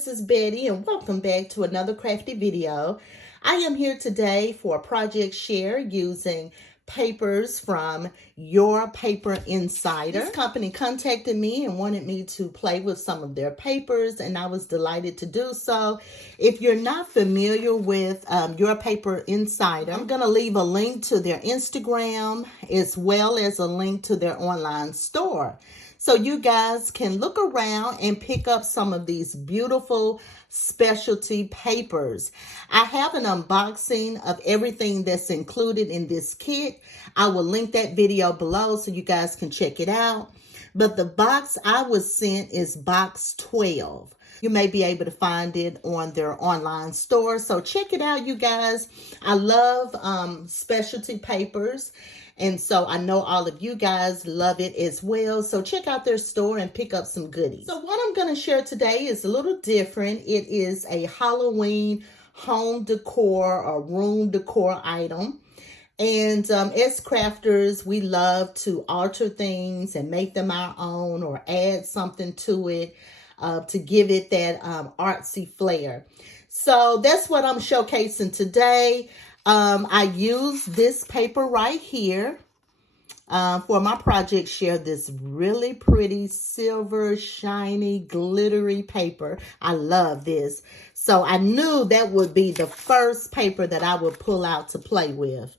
this is Betty and welcome back to another crafty video. I am here today for a project share using papers from Your Paper Insider. This company contacted me and wanted me to play with some of their papers, and I was delighted to do so. If you're not familiar with Your Paper Insider, I'm going to leave a link to their Instagram as well as a link to their online store. So you guys can look around and pick up some of these beautiful specialty papers. I have an unboxing of everything that's included in this kit. I will link that video below so you guys can check it out. But the box I was sent is box 12. You may be able to find it on their online store. So check it out, you guys. I love specialty papers. And so I know all of you guys love it as well. So check out their store and pick up some goodies. So what I'm going to share today is a little different. It is a Halloween home decor or room decor item. And as crafters, we love to alter things and make them our own or add something to it to give it that artsy flair. So that's what I'm showcasing today. I use this paper right here for my project share, this really pretty silver, shiny, glittery paper. I love this. So I knew that would be the first paper that I would pull out to play with.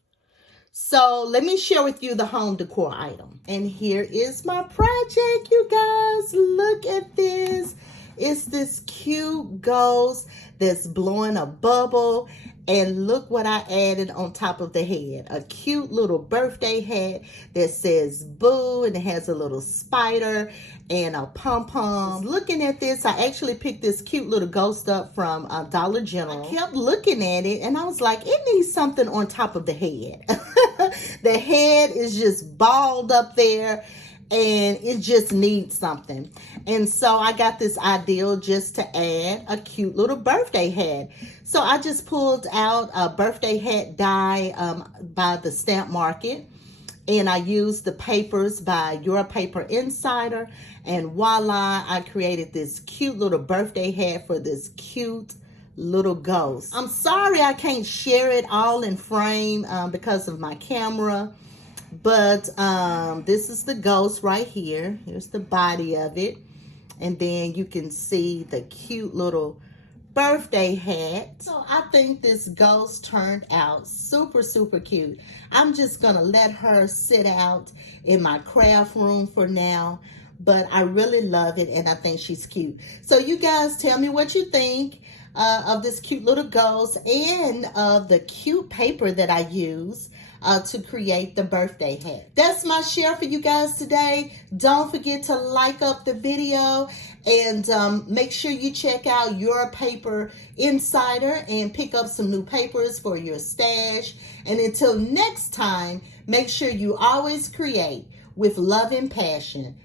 So let me share with you the home decor item. And here is my project, you guys. Look at this. It's this cute ghost that's blowing a bubble. And look what I added on top of the head. A cute little birthday hat that says boo, and it has a little spider and a pom-pom. Looking at this, I actually picked this cute little ghost up from Dollar General. I kept looking at it and I was like, it needs something on top of the head. The head is just balled up there and it just needs something. And so I got this idea just to add a cute little birthday hat. So I just pulled out a birthday hat die by the Stamp Market. And I used the papers by Your Paper Insider. And voila, I created this cute little birthday hat for this cute little ghost. I'm sorry I can't share it all in frame because of my camera. But this is the ghost right here. Here's the body of it. And then you can see the cute little birthday hat. So I think this ghost turned out super, super cute. I'm just going to let her sit out in my craft room for now. But I really love it and I think she's cute. So you guys tell me what you think of this cute little ghost and of the cute paper that I use to create the birthday hat. That's my share for you guys today. Don't forget to like up the video and make sure you check out Your Paper Insider and pick up some new papers for your stash. And until next time, make sure you always create with love and passion.